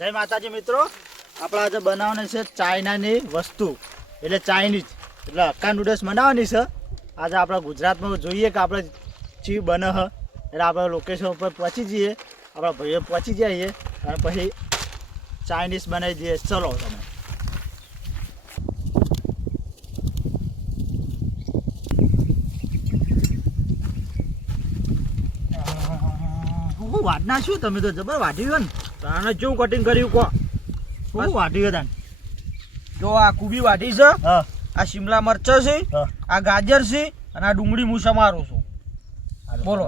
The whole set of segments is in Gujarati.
જય માતાજી મિત્રો. આપણે આજે બનાવવાની છે ચાઇનાની વસ્તુ. એટલે ચાઇનીઝ. એટલે હક્કા નૂડલ્સ બનાવવાની છે. આજે આપણા ગુજરાતમાં જોઈએ કે આપણે ચી બને હ. એટલે આપણે લોકેશન ઉપર પહોંચી જઈએ. આપણા ભાઈઓ પહોંચી જઈએ અને પછી ચાઇનીઝ બનાવી દઈએ. ચલો તમે. હું વાટ નાખ્યું તમે તો જબર વાટ્યું ને. તાને કેવું કટિંગ કર્યું કો હું વાટ્યું તને જો આ કુબી વાટી છે આ શિમલા મરચાં છે આ ગાજર છે અને આ ડુંગળી હું સમારું છું. બોલો.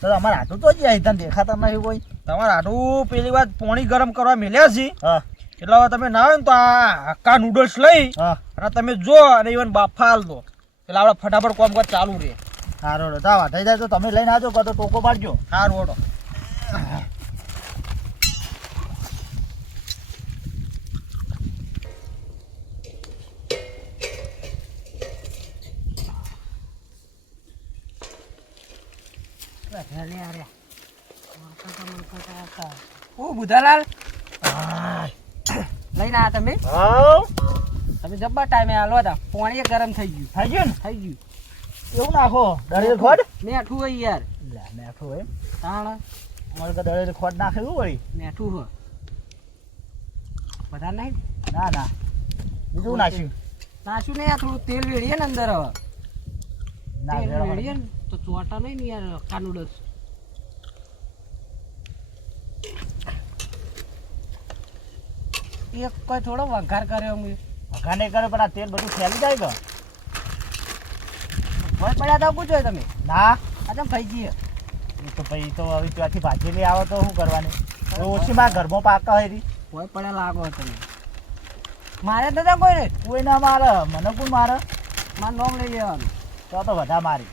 તો અમારે આટલું તો જ જાય તને દેખાતા નહીં કોઈ તમારે આટલું પેલી વાત પોણી ગરમ કરવા મેલ્યા છે. એટલે હવે તમે ના આવે ને તો આ હક્કા નૂડલ્સ લઈ અને તમે જો અને ઇવન બાફા હાલ દો. એટલે આપણે ફટાફટ કામકાજ ચાલુ રહે. સારું તા વાટાઈ જાય તો તમે લઈને આવજો કાં તો ટોકો પાડજો. સારું ઓટો ઓ બુધાલાલ. લઈને આ તમે? તમે જબ્બા ટાઈમે હાલો હતા. પાણી ગરમ થઈ ગયું. થઈ ગયું ને? થઈ ગયું. એવું નાખો દળેલ ખોડ? મેઠું હોય યાર. લે મેઠું હોય તાણ. અમારે તો દળેલ ખોડ નાખે એવું વળી. મેઠું હોય. બધા નહીં? ના ના. બીજું નાખ્યું. નાખ્યું નહીં આ થોડું તેલ વેળીએ ને અંદર હવે. ના તેલ વેળીએ ને તો ચોટા નહીં ને યાર કાનુડસ. એક કોઈ થોડો વઘાર કર્યો મેં વઘાર નહીં કર્યો પણ આ તેલ બધું ફેલી જાય કે? કોઈ પડ્યા તો પૂછો તમે. ના. આ તમે ભાઈ જઈએ તો ભાઈ તો હવે ત્યાંથી ભાજી લઈ આવે તો શું કરવાની? ઓછી માં ઘરમાં પાકા હોય રી કોઈ પડ્યા લાગો તમે. મારે તો ત્યાં કોઈ નહીં. કોઈ ના મારે. મને કોણ મારે? મારું નામ લઈ લેવાનું. તો તો બધા મારી.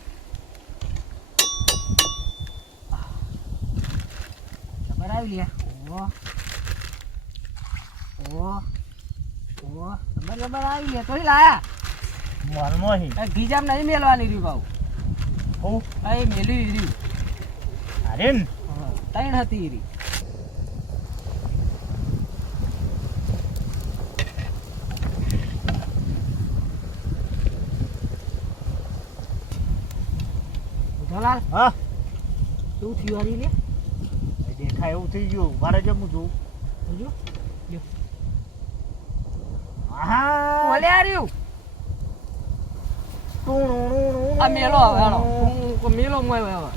આવી લે. ઓહો. ઓહો ઓહો ખબર ખબર આવી લે તોય લાયા. મનમાં હી. ગીજામ નહીં મેલવાની રહ્યું ભાવ. હું. એ મેલી રહ્યું. અરે ત્રણ હતી રી. જલાલ હા. તું થયું હરી લે દેખાય એવું થઈ ગયું. મારે જેમ હું જોઉં. સમજો આહા ઓલે આ રહ્યું આ મેલો હવે હાલો મેલો મોય હવે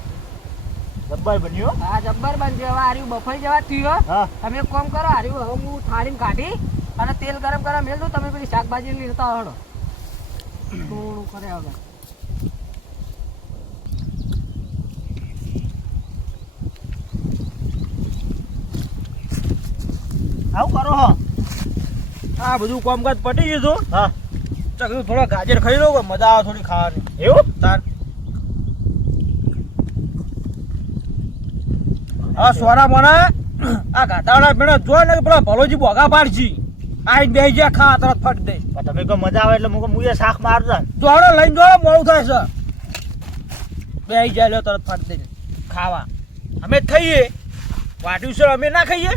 જબ્બર બન્યો આ જબ્બર બન જેવા આર્યું બફાઈ જવા થયો તમે કોમ કરો આર્યું હવે હું થાળીને કાઢી અને તેલ ગરમ કરવા મેલ દઉં તમે પેલી શાકભાજી લેતા હડો થોડું કરે હવે આવું કરો હો આ બધું કામકાજ પટી ગયું હા. ચાલ થોડા ગાજર ખાઈ લો મજા આવે થોડી ખાવાની. એવું? તાર. હા સોરા મને આ ઘાટાવાળા ભેણે જો ને પેલા ભલોજી બોગા પાડજી આઈ બે જ્યાં ખા તરત ફટ દે. તમે કહો મજા આવે એટલે મુકે મુએ શાક મારજો જોડો લઈને જોડો મોડું થાય છે. બે જાય લો તરત ફટ દે. ખાવા. અમે જ ખાઈએ. વાટ્યું છે અમે ના ખાઈએ?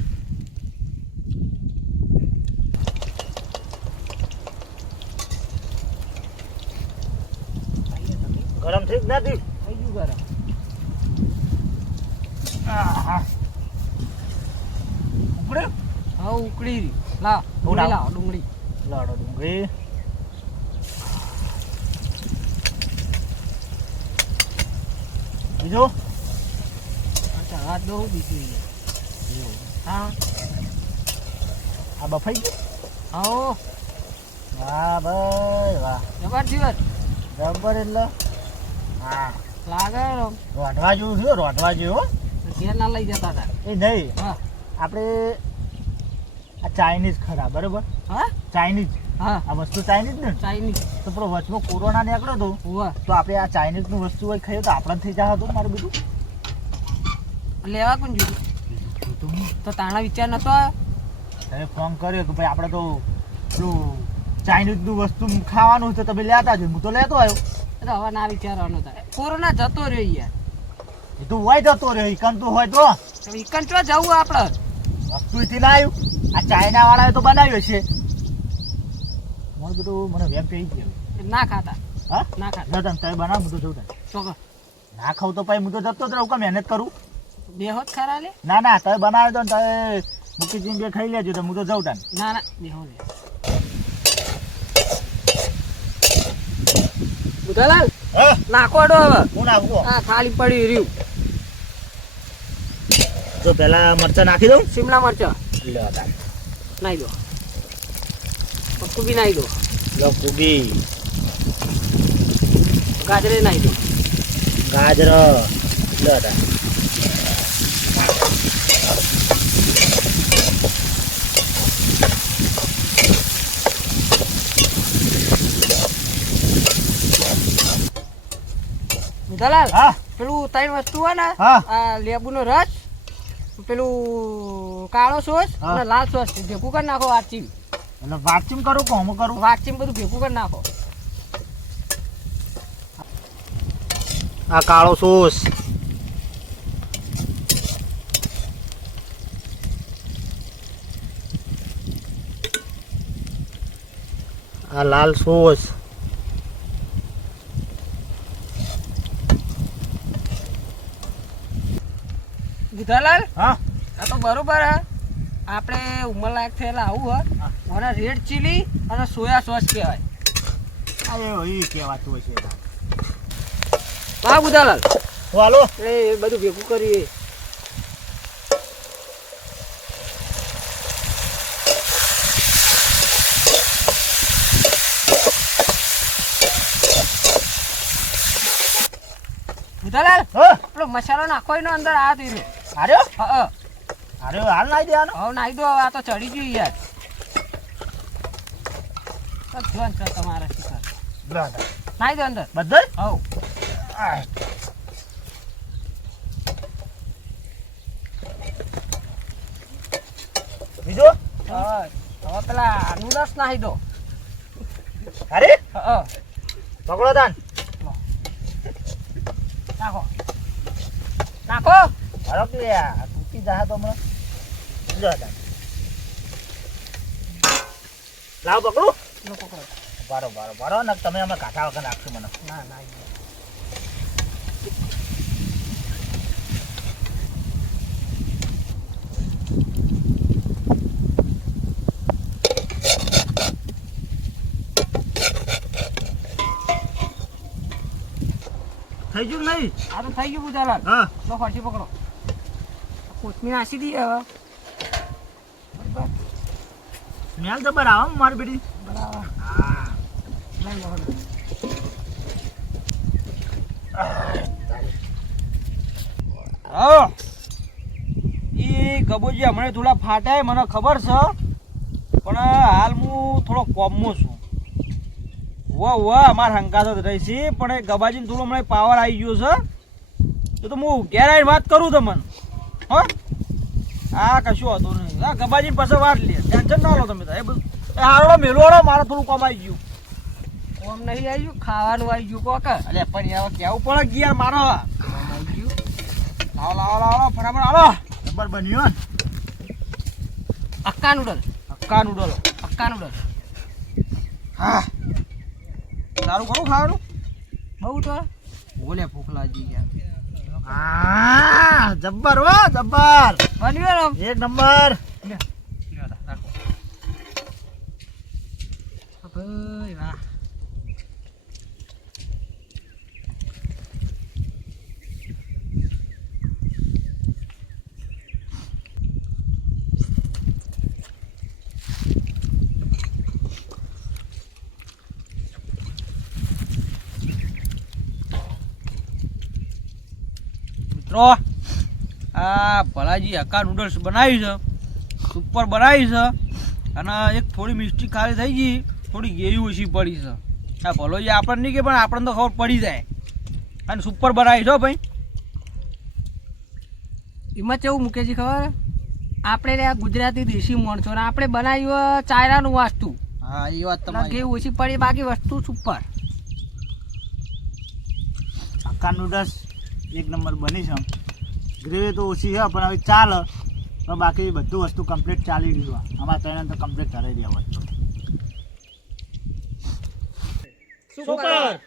ગરમ થઈ જ નથી થઈ ગયું ગરમ આહા. ઉપડે હવે ઉકળી રહી લાવ હું ડુંગળી લાવ. લાવો ડુંગળી લાડો ડુંગળી બીજું અચ્છા હાથ દો બીજું હા આ બફાઈ ગયું આવો વાહ ભાઈ વાહ જબર જીવર જબર એટલે હા. લાગે રોઢવા જેવું થયું રોઢવા જેવું. ઘેર ના લઈ જતા હતા. એ નહીં. હા. આપણે આ ચાઇનીઝ ખરા બરોબર? હા? ચાઇનીઝ. હા. આ વસ્તુ ચાઇનીઝ ને? ચાઇનીઝ. તો વચમાં કોરોના નીકળ્યો તો તો આપણે આ ચાઇનીઝનું વસ્તુ હોય ખાઈએ તો આપણે થઈ જાય હતું મારું બધું. લેવા કોણ જોયું? તો તાણા વિચાર નતો તમે ફોન કર્યો કે ભાઈ આપણે તો પેલું ચાઇનીઝનું વસ્તુ ખાવાનું છે તમે લેતા જ હું તો લેતો આવ્યો. હવે ના વિચારવાનો થાય કોરોના જતો રહ્યો યાર. હોય જતો રહ્યો ઈકન તું હોય તો. ચો જવું આપણે વસ્તુ થી લાવ્યું આ ચાઇના વાળાએ તો બનાવ્યો છે. મને બધું મને વેમ થઈ ગયો ના ખાતા. હા? ના ખાતા. જો તમે બનાવ હું તો જઉં ચોક્કસ ના ખાવ તો પછી હું તો જતો જ રહું કે મહેનત કરું? બેહો જ ખરા લે. ના ના તમે બનાવ્યો તો તમે મૂકી જીને બે ખાઈ લેજો તો હું તો જઉં તાને. ના ના બેહો લે બુધાલાલ નાખો અડો હવે. હું નાખો? હા ખાલી પડી રહ્યું. તો પેલા મરચા નાખી દઉં? શિમલા મરચા. લે તારે. નાખી દો. પક્કું નાઈ દો. લો કુબી. ગાજરે નાઈ દો. ગાજર. લે તારે. બુધાલાલ હા. પેલું ત્રણ વસ્તુ હોય ને. આ લેબુનો રસ પેલું કાળો સોસ. અને લાલ સોસ ભેગું કરી નાખો વાચીમ એટલે વાતચીમ કરું કોમ કરું? વાચીમ બધું ભેગું કરી નાખો. આ કાળો સોસ. આ લાલ સોસ. બુધાલાલ હા. આ તો બરોબર હે. આપણે ઉંમરલાયક થયેલા આવું હા. મને રેડ ચીલી અને સોયા સોસ કહેવાય. અરે એ કહેવાતું હશે હા બુધાલાલ. હાલો? એ બધું ભેગું કરીએ. બુધાલાલ હા. પેલો મસાલો નાખો એનો અંદર આ ધીરે આર્યો હા આર્યો હાલ નાઈ દેવાનો. હવે નાઈ દો આ તો ચડી ગયું યાર. જોન છે તમારે શિખર નાઈ દો અંદર. બધો હવ. બીજો? હવે પેલા નૂડલ્સ નાખી દો. અરે? હા પકડો દાન નાખો. નાખો. હરક કે આ તૂટી જાય તો હમણાં જો લાવ પકડું પકડો બારો બારો બારો ને તમે અમે કાંઠા વગર નાખશો મને ના ના થઈ ગયું નહીં આ તો થઈ ગયું બુધાલાલ હા તો ફરતી પકડો કોથમીર નાસી દી હવે. સ્મેલ તો હો મારી બેટી. બરાબર. હા. લઈ લો એ ગબોજી હમણાં થોડા ફાટાય મને ખબર છે. પણ હાલ હું થોડો કોમમાં છું. વાહ વાહ અમારે હંકાત જ રહી છે. પણ એ ગબાજીને થોડો હમણાં પાવર આવી ગયો છે. તો તો હું ઘેર વાત કરું તમને. હો? હા કશું હતું નહીં. હા ગબાજી પાસે વાત લે. ટેન્શન ના લો તમે એ બધું. એ હારો મેલવાડો મારે થોડું કોમ આવી ગયું. કોમ નહીં આવ્યું ખાવાનું આવી ગયું કોક? અલે પણ યાર કેવું પડે ગયા મારો? આવો ગયું લાવો લાવો લાવો ફટાફટ આવો ખબર બન્યો અક્કા અક્કા નૂડલ હક્કા નૂડલો અક્કા નૂડલ હા. સારું કરું ખાવાનું? બહુ તો. બોલે ભૂખ લાગી ગયા હા જબ્બર હો જબ્બર. બન્યું એક નંબર. ભાઈ વાહ. મિત્રો આ ભલાજી હકા નૂડલ્સ બનાવી છે. સુપર બનાવી છે. અને એક થોડી મિસ્ટેક ખાલી થઈ ગઈ. થોડી ગેવી ઓછી પડી છે. આ ભલોજી આપણને નહીં કે પણ આપણને તો ખબર પડી જાય. અને સુપર બનાવી છો ભાઈ. એમાં કેવું મૂકે છે ખબર? આપણે ગુજરાતી દેશી માણસો ને આપણે બનાવ્યું ચાયરાનું વાસ્તુ. હા એ વાત એટલે ગેવી ઓછી પડી બાકી વસ્તુ સુપર હકા નૂડલ્સ એક નંબર બની છે ગ્રેવી તો ઓછી છે, પણ હવે ચાલે. પણ બાકી બધું વસ્તુ કમ્પ્લીટ ચાલી ગયું આમાં ત્રણ તો કમ્પ્લીટ કરાવી દેવા સુપર.